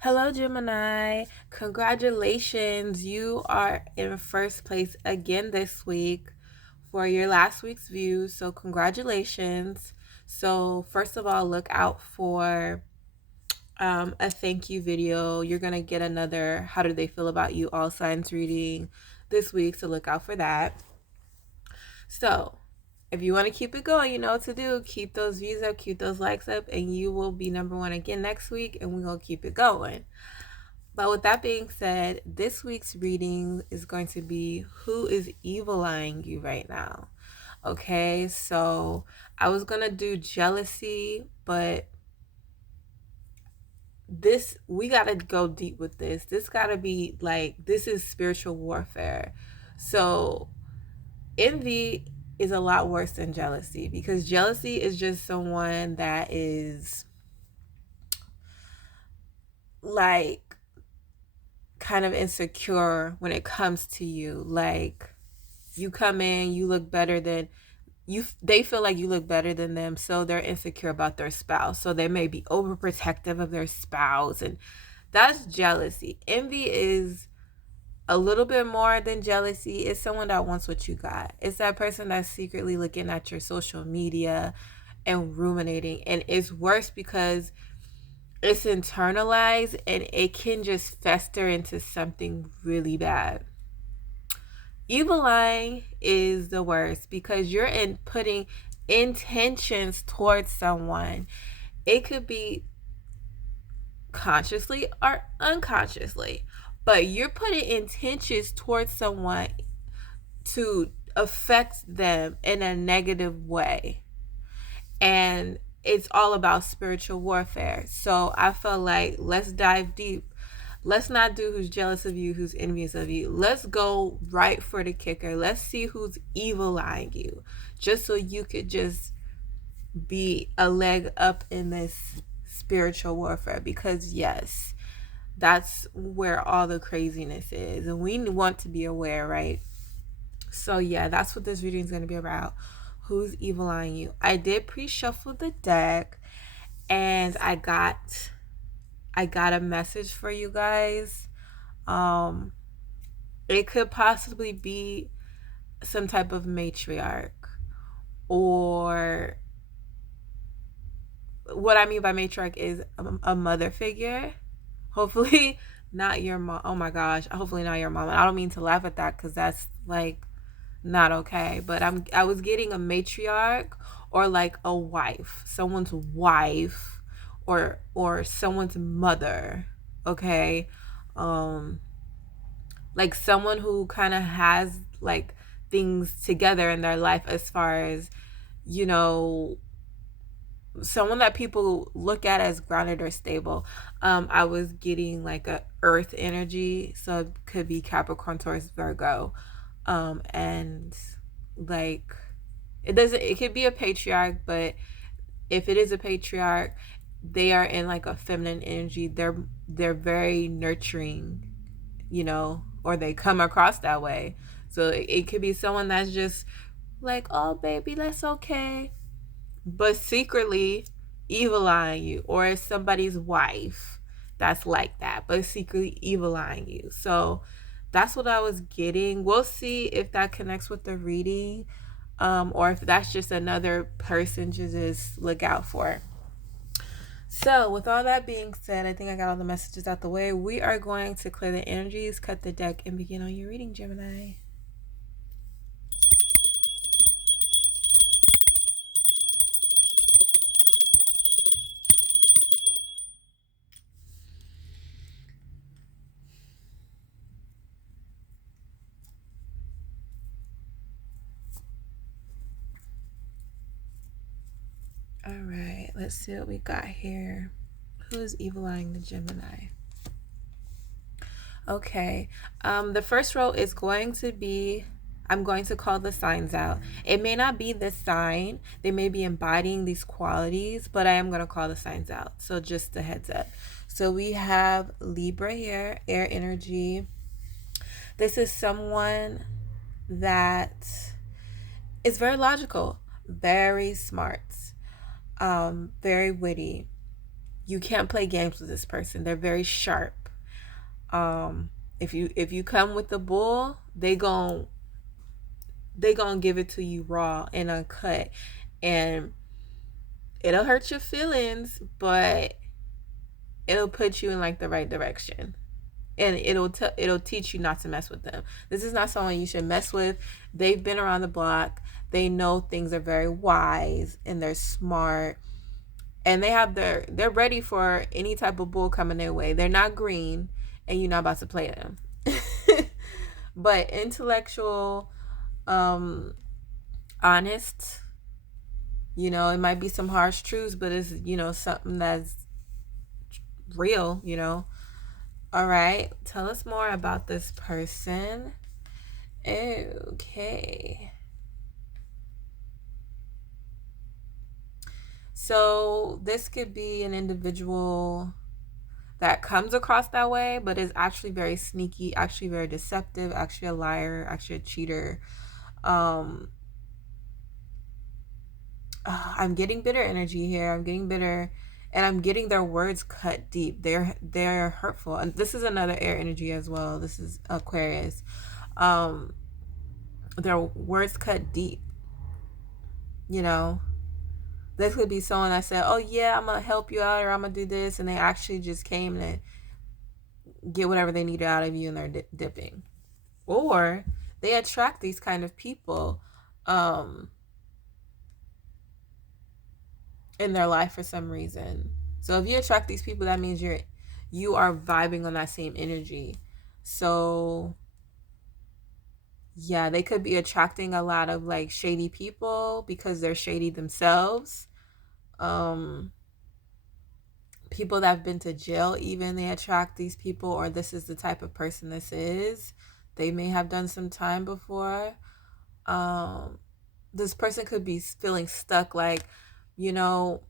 Hello, Gemini. Congratulations. You are in first place again this week for your last week's views. So, congratulations. So, first of all, look out for a thank you video. You're going to get another How Do They Feel About You All Signs reading this week. So, look out for that. So, if you want to keep it going, you know what to do. Keep those views up, keep those likes up, and you will be number one again next week. And we're going to keep it going. But with that being said, this week's reading is going to be who is evil eyeing you right now. Okay, so I was going to do jealousy, but we got to go deep with this. This got to be like, this is spiritual warfare. So envy is a lot worse than jealousy, because jealousy is just someone that is like kind of insecure when it comes to you. Like, you come in, you look better than you, they feel like you look better than them, so they're insecure about their spouse, so they may be overprotective of their spouse, and that's jealousy. Envy is a little bit more than jealousy. It's someone that wants what you got. It's that person that's secretly looking at your social media and ruminating, and it's worse because it's internalized and it can just fester into something really bad. Evil eyeing is the worst because you're putting intentions towards someone. It could be consciously or unconsciously, but you're putting intentions towards someone to affect them in a negative way. And it's all about spiritual warfare. So I feel like, let's dive deep. Let's not do who's jealous of you, who's envious of you. Let's go right for the kicker. Let's see who's evil eyeing you, just so you could just be a leg up in this spiritual warfare. Because yes, that's where all the craziness is, and we want to be aware, right? So yeah, that's what this reading is going to be about. Who's evil eyeing you? I did pre-shuffle the deck, and I got a message for you guys. It could possibly be some type of matriarch, or what I mean by matriarch is a mother figure. Hopefully not your mom. Oh my gosh, hopefully not your mom. And I don't mean to laugh at that, because that's like not okay. But I was getting a matriarch, or like a wife, someone's wife, or someone's mother. Okay, like someone who kind of has like things together in their life, as far as, you know, someone that people look at as grounded or stable. I was getting like a earth energy, so it could be Capricorn, Taurus, Virgo. And like, it could be a patriarch, but if it is a patriarch, they are in like a feminine energy. They're very nurturing, you know, or they come across that way. So it could be someone that's just like, oh baby, that's okay, but secretly evil eyeing you. Or it's somebody's wife that's like that, but secretly evil eyeing you. So that's what I was getting. We'll see if that connects with the reading, or if that's just another person to just look out for. So with all that being said, I think I got all the messages out the way. We are going to clear the energies, cut the deck, and begin on your reading, Gemini. All right, let's see what we got here. Who is evil eyeing the Gemini? Okay, the first row is going to be, I'm going to call the signs out. It may not be the sign, they may be embodying these qualities, but I am going to call the signs out. So just a heads up. So we have Libra here, air energy. This is someone that is very logical, very smart, very witty. you can't play games with this person. They're very sharp. If you come with the bull, they gon' give it to you raw and uncut, and it'll hurt your feelings, but it'll put you in like the right direction, and it'll teach you not to mess with them. This is not someone you should mess with. They've been around the block. They know things are very wise and they're smart, and they're ready for any type of bull coming their way. They're not green, and you're not about to play them. But intellectual, honest, it might be some harsh truths, but it's something that's real. All right, tell us more about this person. Okay. So this could be an individual that comes across that way, but is actually very sneaky, actually very deceptive, actually a liar, actually a cheater. I'm getting bitter energy here. I'm getting bitter, and I'm getting their words cut deep. They're hurtful, and this is another air energy as well. This is Aquarius. Their words cut deep. This could be someone that said, "Oh yeah, I'm gonna help you out, or I'm gonna do this," and they actually just came to get whatever they needed out of you, and they're dipping. Or they attract these kind of people in their life for some reason. So if you attract these people, that means you are vibing on that same energy. So yeah, they could be attracting a lot of like shady people because they're shady themselves. People that have been to jail, even, they attract these people, or this is the type of person this is. They may have done some time before. This person could be feeling stuck, like, I've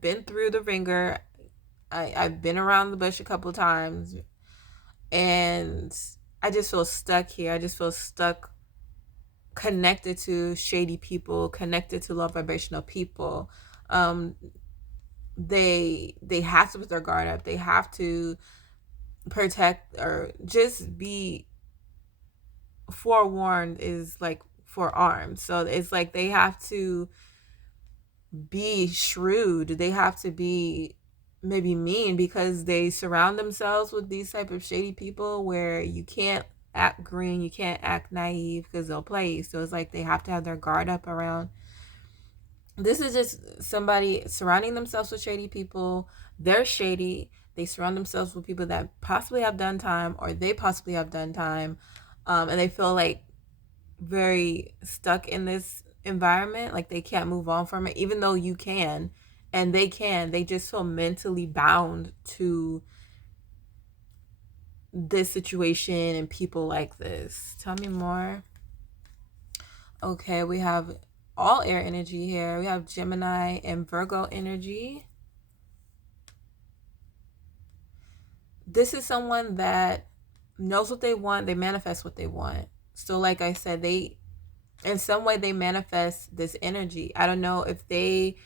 been through the ringer. I've been around the bush a couple times, and I just feel stuck here. I just feel stuck, connected to shady people, connected to low vibrational people. They have to put their guard up. They have to protect, or just be forewarned is like forearmed. So it's like they have to be shrewd. They have to be maybe mean, because they surround themselves with these type of shady people where you can't act green, you can't act naive, because they'll play you. So it's like they have to have their guard up around. This is just somebody surrounding themselves with shady people. They're shady. They surround themselves with people that possibly have done time, or they possibly have done time, and they feel like very stuck in this environment, like they can't move on from it, even though you can, and they can. They just feel mentally bound to this situation and people like this. Tell me more. Okay, we have all air energy here. We have Gemini and Virgo energy. This is someone that knows what they want. They manifest what they want. So like I said, in some way they manifest this energy. I don't know if they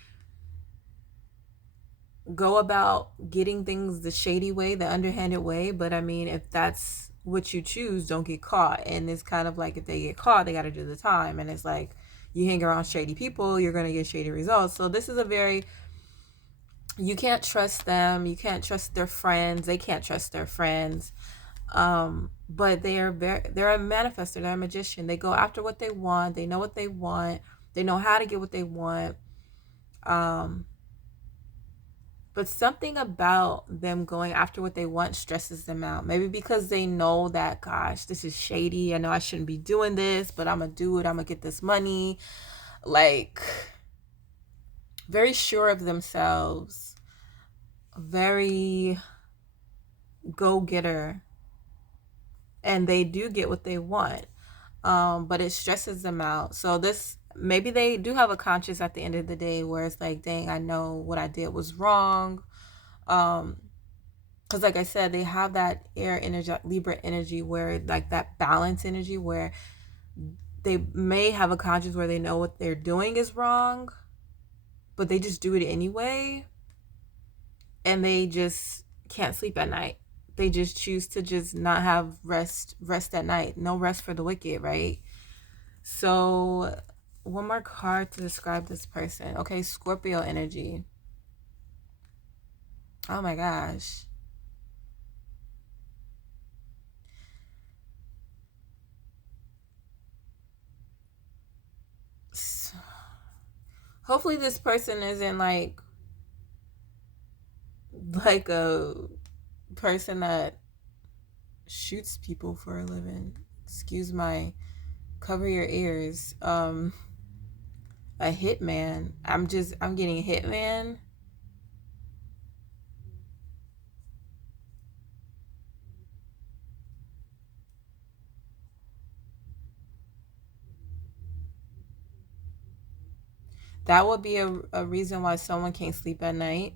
go about getting things the shady way, the underhanded way, but I mean, if that's what you choose, don't get caught. And it's kind of like, if they get caught, they got to do the time. And it's like, you hang around shady people, you're going to get shady results. So this is you can't trust them. You can't trust their friends. They can't trust their friends. But they're a manifestor. They're a magician. They go after what they want. They know what they want. They know how to get what they want. But something about them going after what they want stresses them out. Maybe because they know that, gosh, this is shady. I know I shouldn't be doing this, but I'm going to do it. I'm going to get this money. Like, very sure of themselves. Very go-getter. And they do get what they want. But it stresses them out. So maybe they do have a conscience at the end of the day, where it's like, dang, I know what I did was wrong. Because like I said, they have that air energy, Libra energy, where like that balance energy, where they may have a conscience where they know what they're doing is wrong, but they just do it anyway, and they just can't sleep at night. They just choose to just not have rest at night. No rest for the wicked, right? So one more card to describe this person. Okay, Scorpio energy. Oh my gosh. Hopefully this person isn't like a person that shoots people for a living. Excuse my, cover your ears. A hitman. I'm getting a hitman. That would be a reason why someone can't sleep at night.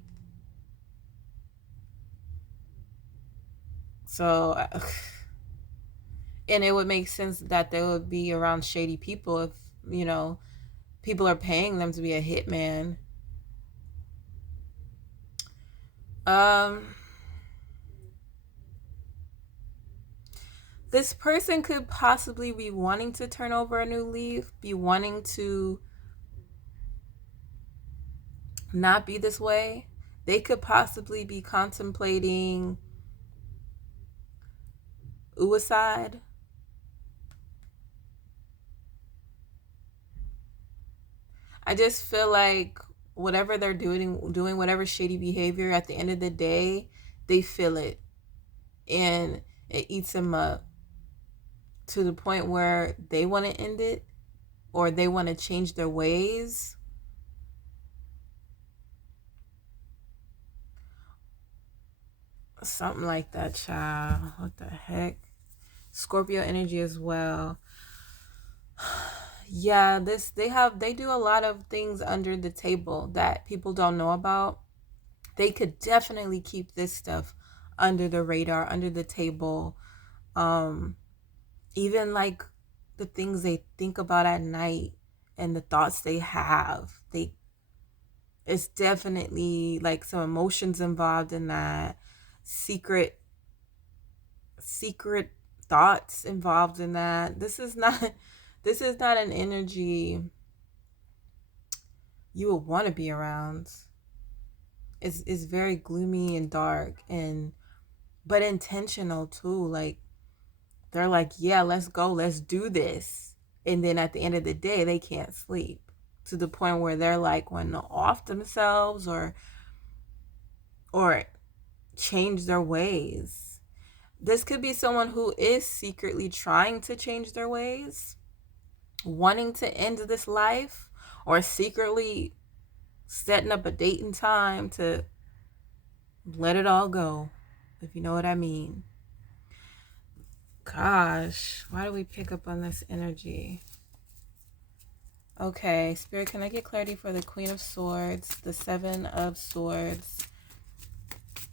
So and it would make sense that they would be around shady people if, you know, people are paying them to be a hitman. Um, this person could possibly be wanting to turn over a new leaf, be wanting to not be this way. They could possibly be contemplating suicide. I just feel like whatever they're doing whatever shady behavior, at the end of the day, they feel it and it eats them up to the point where they want to end it or they want to change their ways. Something like that, child. What the heck? Scorpio energy as well. Yeah, they do a lot of things under the table that people don't know about. They could definitely keep this stuff under the radar, under the table. Um, Even like the things they think about at night and the thoughts they have. It's definitely like some emotions involved in that. Secret secret thoughts involved in that. This is not an energy you would want to be around. It's very gloomy and dark, and but intentional too. Like they're like, yeah, let's go, let's do this. And then at the end of the day, they can't sleep to the point where they're like wanting to off themselves or change their ways. This could be someone who is secretly trying to change their ways, wanting to end this life, or secretly setting up a date and time to let it all go, if you know what I mean. Gosh, why do we pick up on this energy? Okay, Spirit, can I get clarity for the Queen of Swords, the Seven of Swords,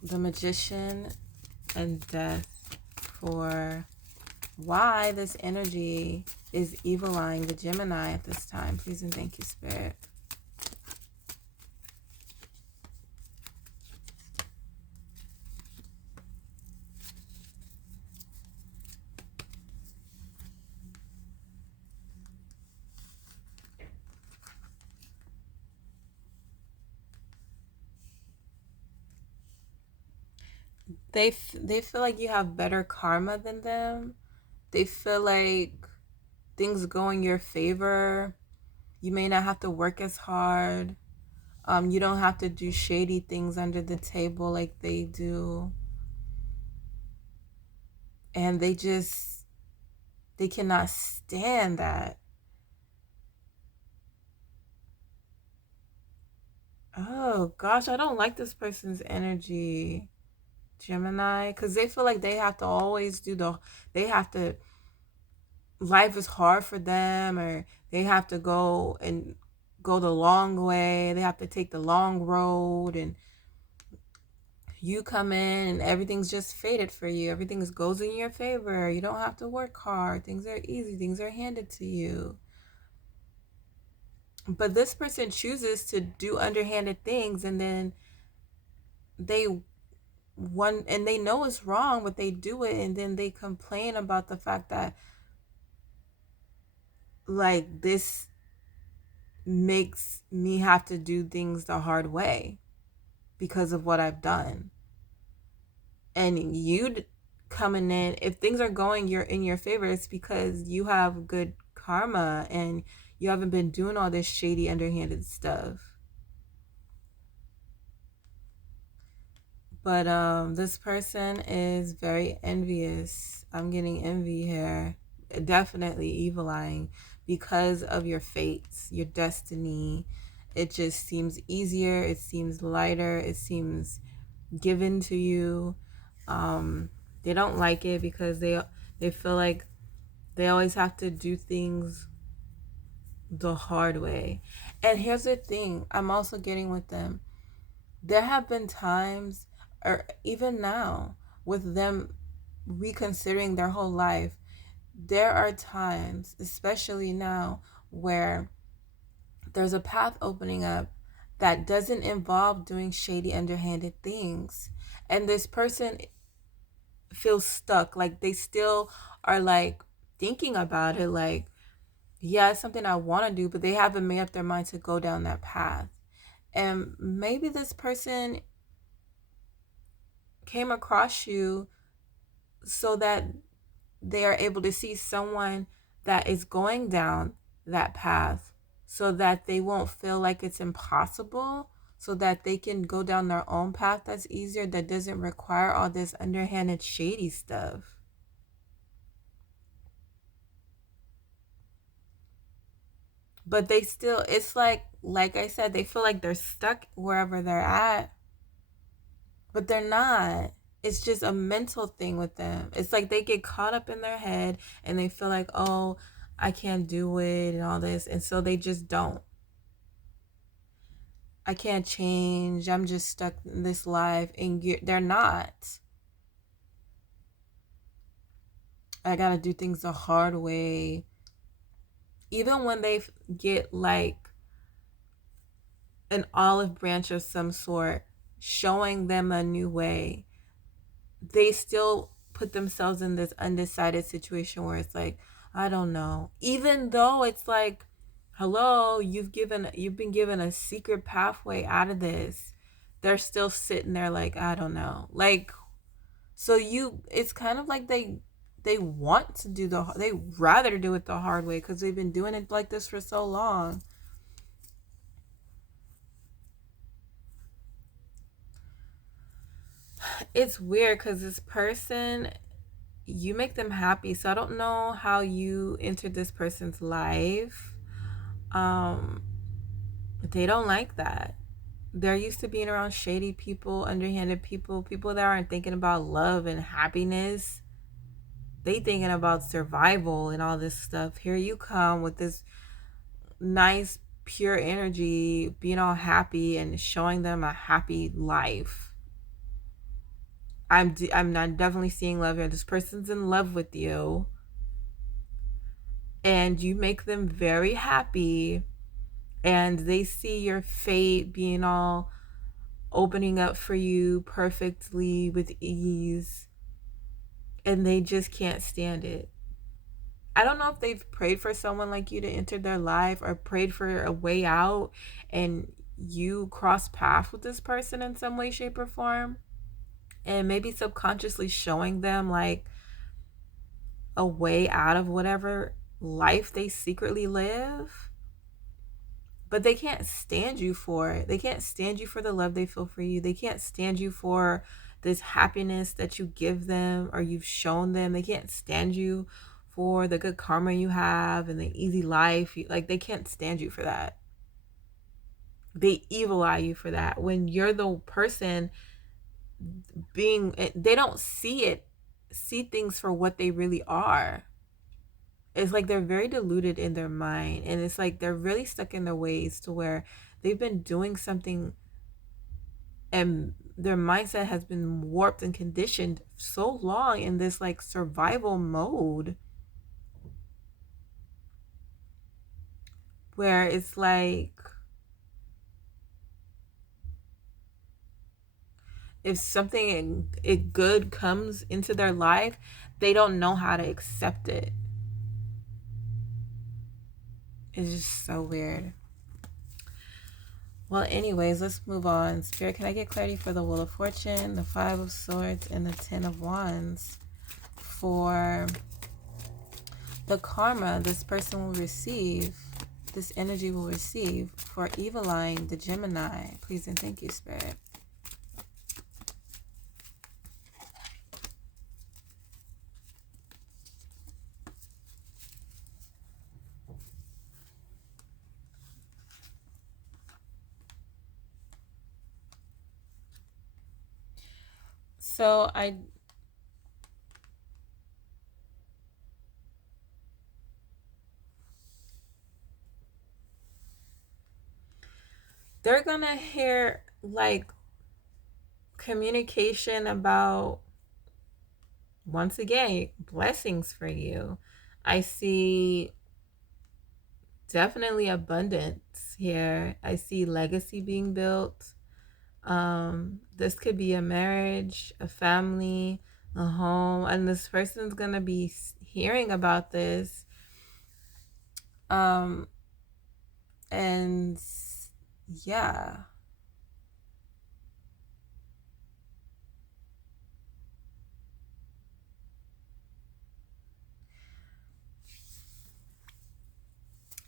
the Magician, and Death, for why this energy is evil-eyeing the Gemini at this time? Please and thank you, Spirit. They feel like you have better karma than them. They feel like things go in your favor. You may not have to work as hard. You don't have to do shady things under the table like they do. And they cannot stand that. Oh gosh, I don't like this person's energy, Gemini, because they feel like they have to always they have to, life is hard for them, or they have to go the long way. They have to take the long road, and you come in and everything's just fated for you. Everything goes in your favor. You don't have to work hard. Things are easy. Things are handed to you. But this person chooses to do underhanded things, and then they and they know it's wrong, but they do it, and then they complain about the fact that, like, this makes me have to do things the hard way because of what I've done. And you coming in, if things are going in your favor, it's because you have good karma and you haven't been doing all this shady underhanded stuff. But this person is very envious. I'm getting envy here. Definitely evil eyeing because of your fates, your destiny. It just seems easier, it seems lighter, it seems given to you. They don't like it because they feel like they always have to do things the hard way. And here's the thing, I'm also getting with them. There have been times, or even now, with them reconsidering their whole life, there are times, especially now, where there's a path opening up that doesn't involve doing shady, underhanded things. And this person feels stuck. Like they still are like thinking about it, like, yeah, it's something I want to do, but they haven't made up their mind to go down that path. And maybe this person came across you so that they are able to see someone that is going down that path so that they won't feel like it's impossible, so that they can go down their own path that's easier, that doesn't require all this underhanded shady stuff. But they still, it's like I said, they feel like they're stuck wherever they're at, but they're not. It's just a mental thing with them. It's like they get caught up in their head and they feel like, oh, I can't do it and all this, and so they just don't. I can't change, I'm just stuck in this life, and they're not. I gotta do things the hard way. Even when they get like an olive branch of some sort showing them a new way, they still put themselves in this undecided situation where it's like, I don't know. Even though it's like, hello, you've been given a secret pathway out of this. They're still sitting there like, I don't know. Like, so it's kind of like they want to they rather do it the hard way because they've been doing it like this for so long. It's weird because this person, you make them happy, so I don't know how you entered this person's life. um they don't like that. They're used to being around shady people, underhanded people, people that aren't thinking about love and happiness. They thinking about survival and all this stuff. Here you come with this nice pure energy, being all happy and showing them a happy life. I'm not definitely seeing love here. This person's in love with you, and you make them very happy, and they see your fate being all opening up for you perfectly with ease, and they just can't stand it. I don't know if they've prayed for someone like you to enter their life or prayed for a way out, and you cross paths with this person in some way, shape, or form, and maybe subconsciously showing them like a way out of whatever life they secretly live. But they can't stand you for it. They can't stand you for the love they feel for you. They can't stand you for this happiness that you give them or you've shown them. They can't stand you for the good karma you have and the easy life. Like, they can't stand you for that. They evil eye you for that. When you're the person being, they don't see things for what they really are. It's like they're very deluded in their mind, and it's like they're really stuck in their ways to where they've been doing something and their mindset has been warped and conditioned so long in this like survival mode. where it's like, if something good comes into their life, they don't know how to accept it. It's just so weird. Well, anyways, let's move on. Spirit, can I get clarity for the Wheel of Fortune, the Five of Swords, and the Ten of Wands for the karma this person will receive, this energy will receive for EYEING, the Gemini? Please and thank you, Spirit. So they're gonna hear like communication about, once again, blessings for you. I see definitely abundance here. I see legacy being built. This could be a marriage, a family, a home, and this person's gonna be hearing about this. And yeah.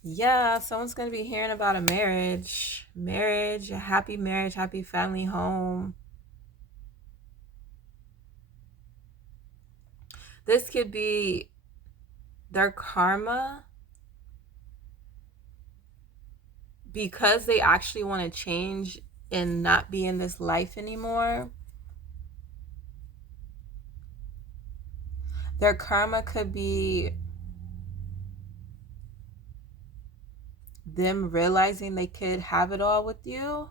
Yeah, someone's gonna be hearing about a marriage, a happy marriage, happy family, home. This could be their karma, because they actually want to change and not be in this life anymore. Their karma could be them realizing they could have it all with you.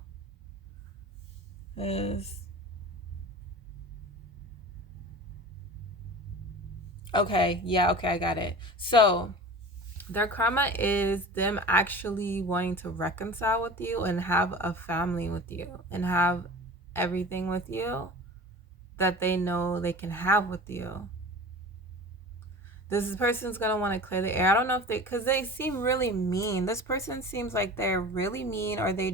Okay, yeah, okay, I got it. So their karma is them actually wanting to reconcile with you and have a family with you and have everything with you that they know they can have with you. This person's going to want to clear the air. I don't know if because they seem really mean. This person seems like they're really mean, or they're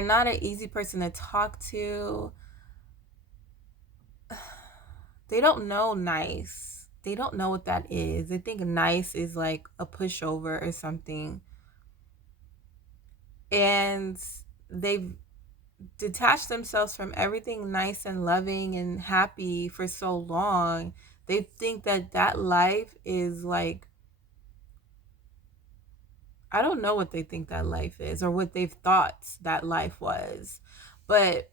not an easy person to talk to. They don't know nice. They don't know what that is. They think nice is like a pushover or something. And they've detached themselves from everything nice and loving and happy for so long. They think that life is like, I don't know what they think that life is or what they've thought that life was. But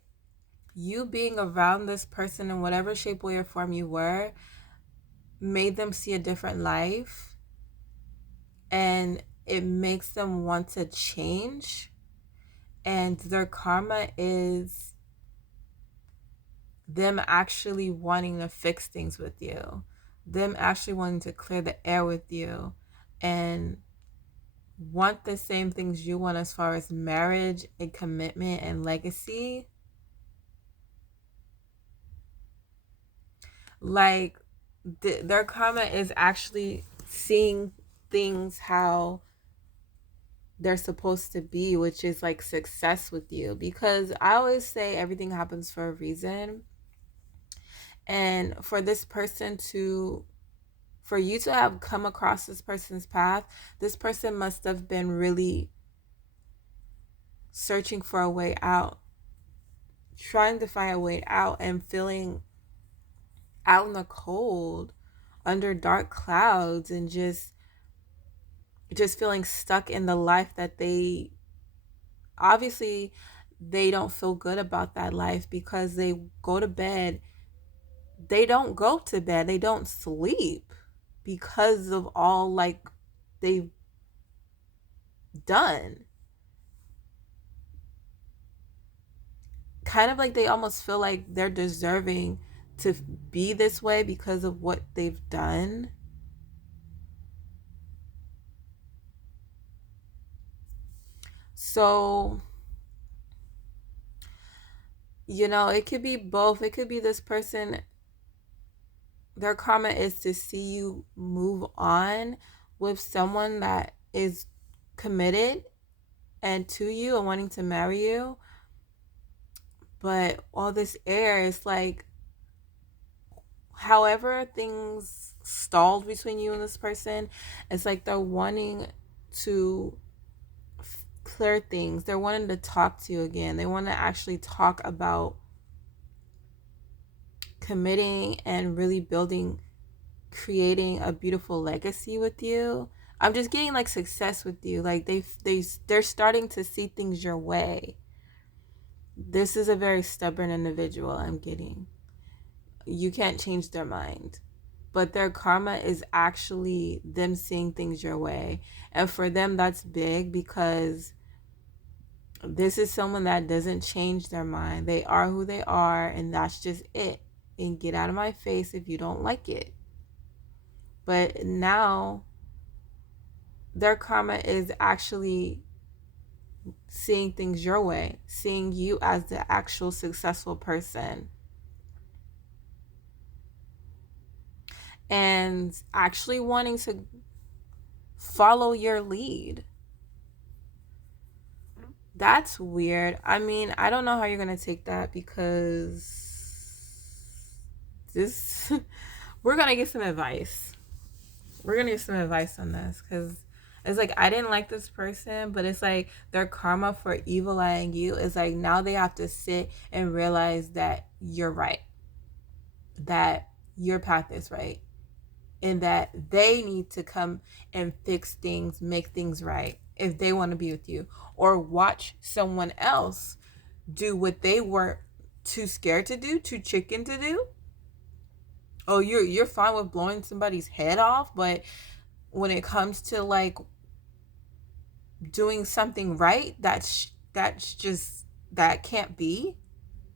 you being around this person in whatever shape, way, or form you were made them see a different life, and it makes them want to change. And their karma is them actually wanting to fix things with you, them actually wanting to clear the air with you, and want the same things you want as far as marriage and commitment and legacy. Like their karma is actually seeing things how they're supposed to be, which is like success with you. Because I always say everything happens for a reason. And for you to have come across this person's path, this person must have been really searching for a way out, trying to find a way out, and feeling out in the cold under dark clouds, and just feeling stuck in the life that they obviously they don't feel good about that life, because they go to bed, they don't go to bed, they don't sleep because of all like they've done. Kind of like they almost feel like they're deserving to be this way because of what they've done. So, it could be both. It could be this person, their karma is to see you move on with someone that is committed and to you and wanting to marry you. But all this air is like, however things stalled between you and this person, it's like they're wanting to clear things. They're wanting to talk to you again. They want to actually talk about committing and really creating a beautiful legacy with you. I'm just getting like success with you. Like they're starting to see things your way. This is a very stubborn individual I'm getting. You can't change their mind. But their karma is actually them seeing things your way. And for them, that's big because this is someone that doesn't change their mind. They are who they are, and that's just it. And get out of my face if you don't like it. But now their karma is actually seeing things your way, seeing you as the actual successful person, and actually wanting to follow your lead. That's weird. I mean, I don't know how you're going to take that because this, we're going to get some advice. We're going to get some advice on this because it's like, I didn't like this person, but it's like their karma for evil eyeing you is like now they have to sit and realize that you're right, that your path is right, and that they need to come and fix things, make things right if they want to be with you, or watch someone else do what they were too scared to do, too chicken to do. Oh, you're fine with blowing somebody's head off, but when it comes to like doing something right, that's just, that can't be.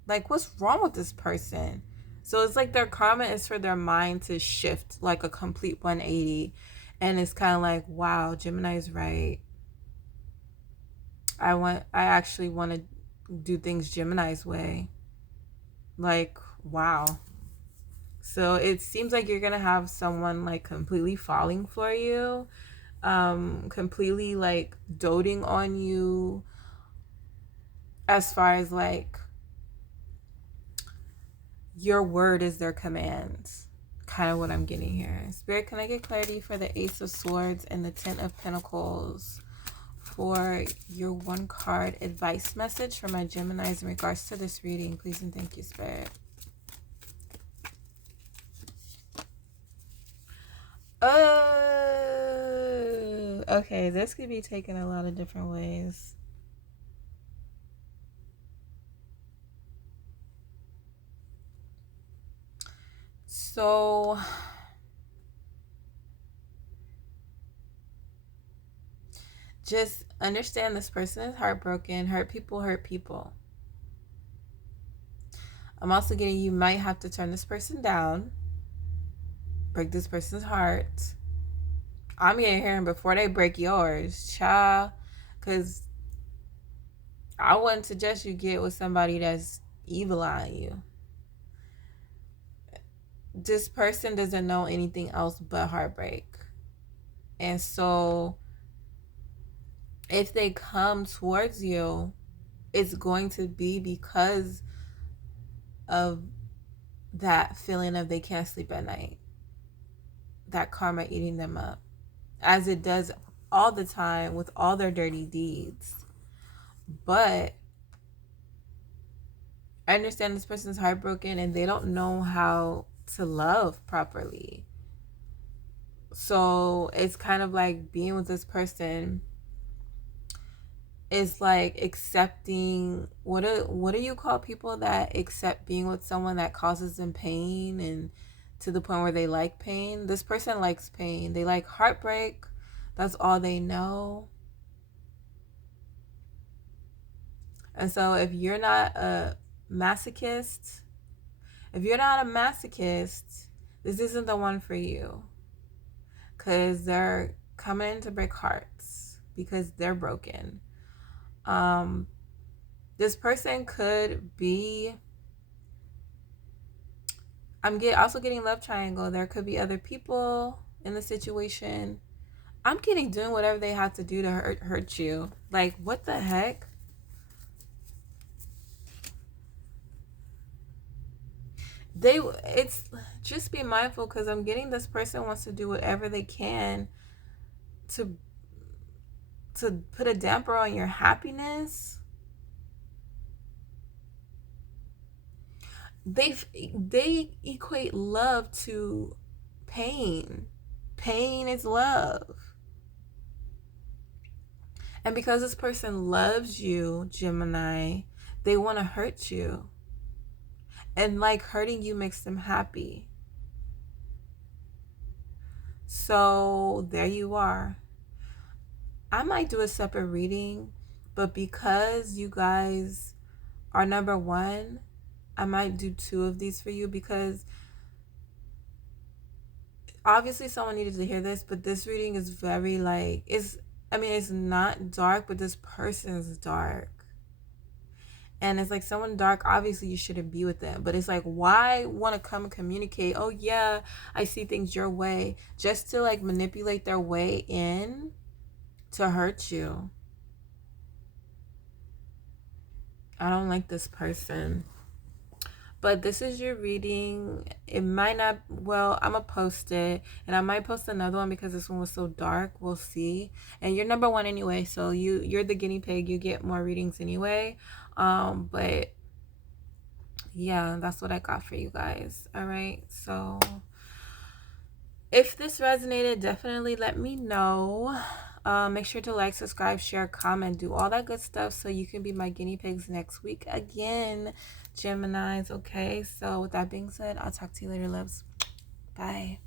Like, what's wrong with this person? So it's like their karma is for their mind to shift like a complete 180. And it's kind of like, wow, Gemini's right. I actually want to do things Gemini's way. Like, wow. So it seems like you're going to have someone like completely falling for you, completely like doting on you, as far as like your word is their command. Kind of what I'm getting here. Spirit, can I get clarity for the Ace of Swords and the Ten of Pentacles for your one card advice message for my Geminis in regards to this reading? Please and thank you, Spirit. Oh, okay. This could be taken a lot of different ways. So just understand this person is heartbroken. Hurt people hurt people. I'm also getting, you might have to turn this person down, break this person's heart. I'm getting hearing before they break yours, child, because I wouldn't suggest you get with somebody that's evil on you. This person doesn't know anything else but heartbreak. And so if they come towards you, it's going to be because of that feeling of they can't sleep at night, that karma eating them up, as it does all the time with all their dirty deeds. But I understand this person's heartbroken and they don't know how to love properly. So it's kind of like being with this person is like accepting, what do you call people that accept being with someone that causes them pain, and to the point where they like pain? This person likes pain. They like heartbreak. That's all they know. And so if you're not a masochist, this isn't the one for you, because they're coming in to break hearts because they're broken. This person could be, also getting love triangle. There could be other people in the situation. I'm getting doing whatever they have to do to hurt you. Like, what the heck? It's just be mindful, because I'm getting this person wants to do whatever they can to put a damper on your happiness. They equate love to pain. Pain is love. And because this person loves you, Gemini, they want to hurt you. And like, hurting you makes them happy. So there you are. I might do a separate reading, but because you guys are number one, I might do 2 of these for you, because obviously someone needed to hear this, but this reading is very like, it's not dark, but this person is dark. And it's like, someone dark, obviously you shouldn't be with them, but it's like, why want to come and communicate, oh yeah, I see things your way, just to like manipulate their way in to hurt you. I don't like this person. But this is your reading. It might not, well, I'm gonna post it, and I might post another one because this one was so dark. We'll see. And you're number one anyway, so you're the guinea pig. You get more readings anyway. But yeah, that's what I got for you guys. All right, so if this resonated, definitely let me know. Make sure to like, subscribe, share, comment, do all that good stuff so you can be my guinea pigs next week again, Geminis. Okay, so with that being said, I'll talk to you later, loves. Bye.